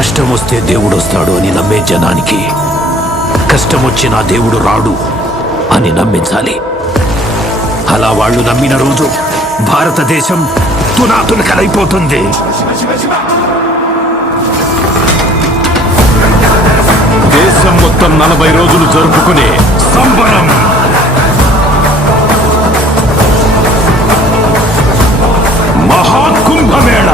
కష్టం వస్తే దేవుడు వస్తాడు అని నమ్మే జనానికి కష్టం వచ్చినా దేవుడు రాడు అని నమ్మించాలి. అలా వాళ్ళు నమ్మిన రోజు భారతదేశం తునాతునకలైపోతుంది. దేశం మొత్తం 40 రోజులు జరుపుకునే సంబరం మహాకుంభమేళ.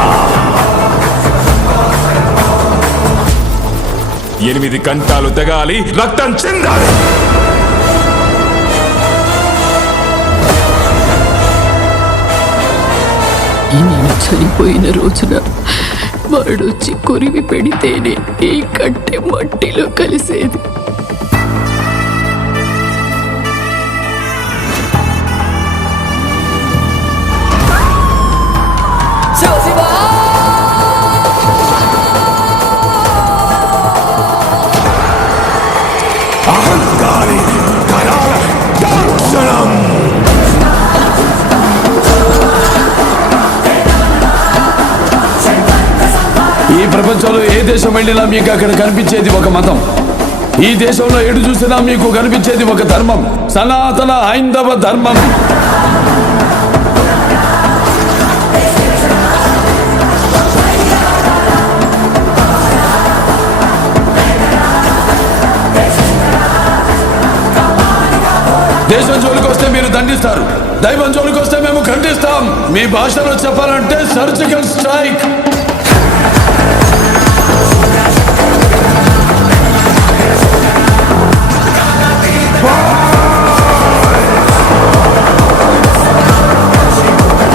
8 గంటలు తెగాలి, రక్తం చెందాలి. నేను చనిపోయిన రోజున వాడొచ్చి కొరివి పెడితేనే ఈ కట్టె మట్టిలో కలిసేది. అహంకారి కరాళ దర్శనం. ఈ ప్రపంచంలో ఏ దేశం వెళ్ళినా మీకు అక్కడ కనిపించేది ఒక మతం. ఈ దేశంలో ఎటు చూసినా మీకు కనిపించేది ఒక ధర్మం, సనాతన హైందవ ధర్మం. దేశం జోలికి వస్తే మీరు దండిస్తారు, దైవం జోలికి వస్తే మేము ఖండిస్తాం. మీ భాషలో చెప్పాలంటే surgical strike.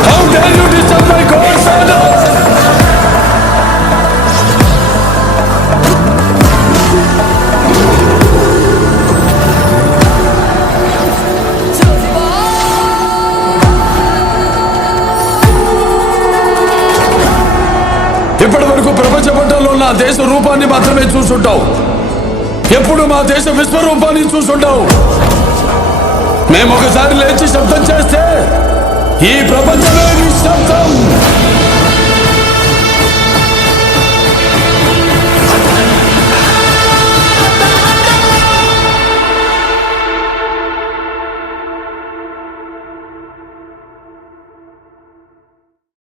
How dare you disturb my God's order? ఇప్పటి వరకు ప్రపంచ పటంలో నా దేశ రూపాన్ని మాత్రమే చూసుంటావు. ఎప్పుడు మా దేశ విశ్వరూపాన్ని చూసుంటావు. మేము ఒకసారి లేచి శబ్దం చేస్తే ఈ ప్రపంచమే నిశ్శబ్దం.